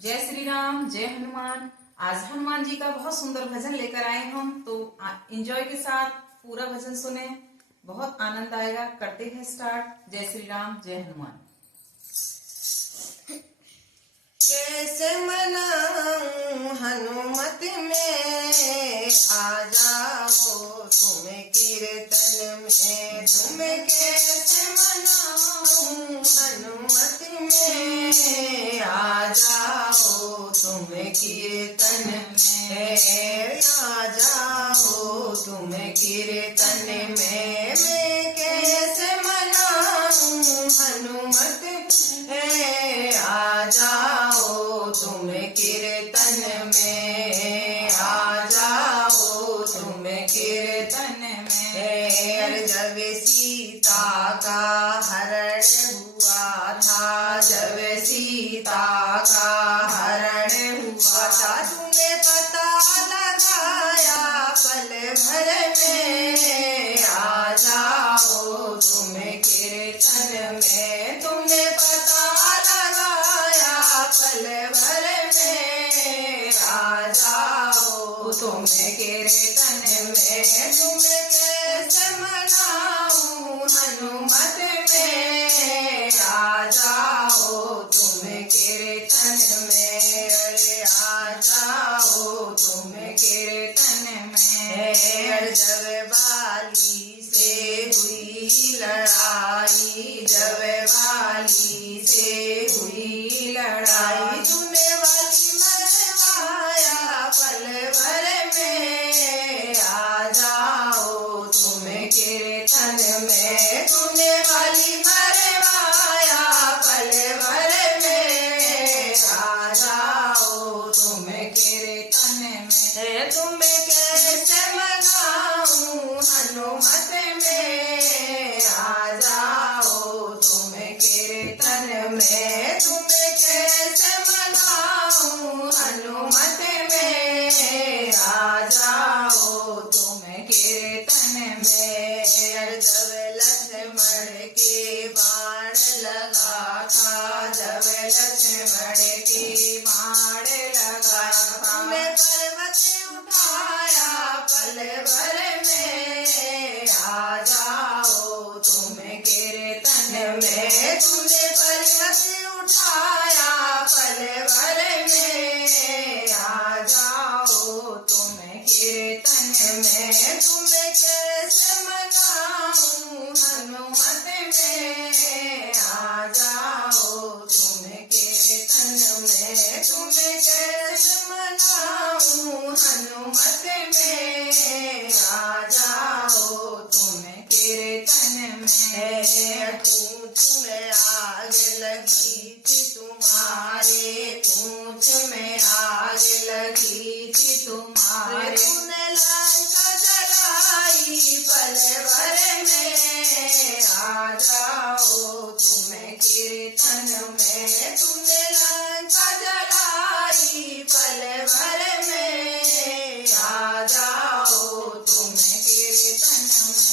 जय श्री राम, जय हनुमान। आज हनुमान जी का बहुत सुंदर भजन लेकर आए हम, तो एंजॉय के साथ पूरा भजन सुने, बहुत आनंद आएगा। करते हैं स्टार्ट। जय श्री राम, जय हनुमान। कैसे मनाऊं हनुमत में आ जाओ तुम कीर्तन में, तुम कैसे मनाऊं हनुमत में आ जाओ तुम कीर्तन में, आ जाओ तुम कीर्तन में। मैं कैसे मनाऊं हनुमत में आ जाओ तुम कीर्तन में, आ जाओ तुम कीर्तन में। जब सीता का हरण हुआ था, जब सीता का हरण हुआ था, तूने पता लगाया पल भर में, आ जाओ तुम कीर्तन में। तुमने पता लगाया पल भर में, आ जाओ तुम कीर्तन में। तुम कैसे मनाऊं हनुमत में, आ जाओ तुम कीर्तन में, अरे आ जाओ तुम कीर्तन में। जब बाली से हुई लड़ाई, जब बाली से हुई लड़ाई, तूने वाली मरवाया पल भर में, आ जाओ तुम कीर्तन में। तूने वाली मरवाया पल भर में, आ जाओ तुम कीर्तन में। तुम कैसे मनाऊं हनुमत में, आ जाओ तुम कीर्तन में। तुम कैसे मनाऊं हनुमत में, आ जाओ तुम कीर्तन में। जब लक्ष्मण के बाण लगा था, जब लक्ष्मण के बाण लगा था, तूने पर्वत उठाया पल भर में, आ जाओ तुम कीर्तन में। तूने पर्वत उठाया पल भर में, आ जाओ तुम कीर्तन में। तुम कैसे मनाऊं हनुमत में, आ जाओ तुम कीर्तन में। तुम कैसे मनाऊं हनुमत में, आ जाओ तुम कीर्तन में। पूछ में आग लगी थी तुम्हारे, पूछ में आग लगी थी तुम्हारे, तूने लंका जलाई पल भर में, आ जाओ तुम कीर्तन में। तूने लंका जलाई पल भर में, आ जाओ तुम कीर्तन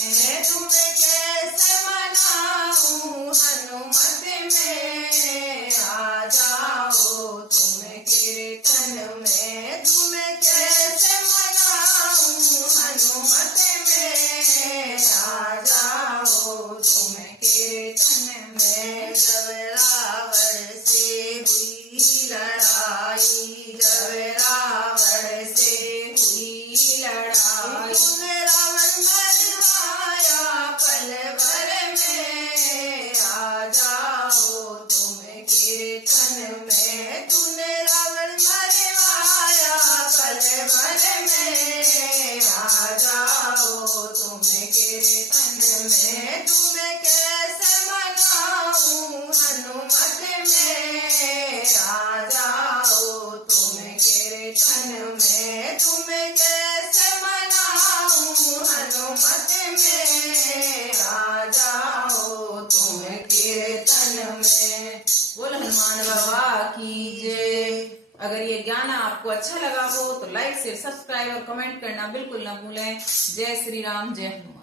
में। तुम कैसे मनाऊं हनुमत में, आ जाओ तुम कीर्तन में। तुम कैसे मनाऊं हनुमत में, आ जाओ तुम कीर्तन में। जब रावण से हुई लड़ाई, जब रावण से हुई लड़ाई, तूने रावण मरवाया पल भर में, आ जाओ तुम कीर्तन में। तूने रावण मरवाया पल भर में, आ जाओ तुम कीर्तन में। तुम कैसे मनाऊं हनुमत में, आ जाओ तुम कीर्तन में। तुम कैसे मनाऊं हनुमत में, आ जाओ तुम कीर्तन में। बोल हनुमान बाबा की जय। अगर ये गाना आपको अच्छा लगा हो तो लाइक शेयर सब्सक्राइब और कमेंट करना बिल्कुल ना भूलें। जय श्री राम, जय हनुमान।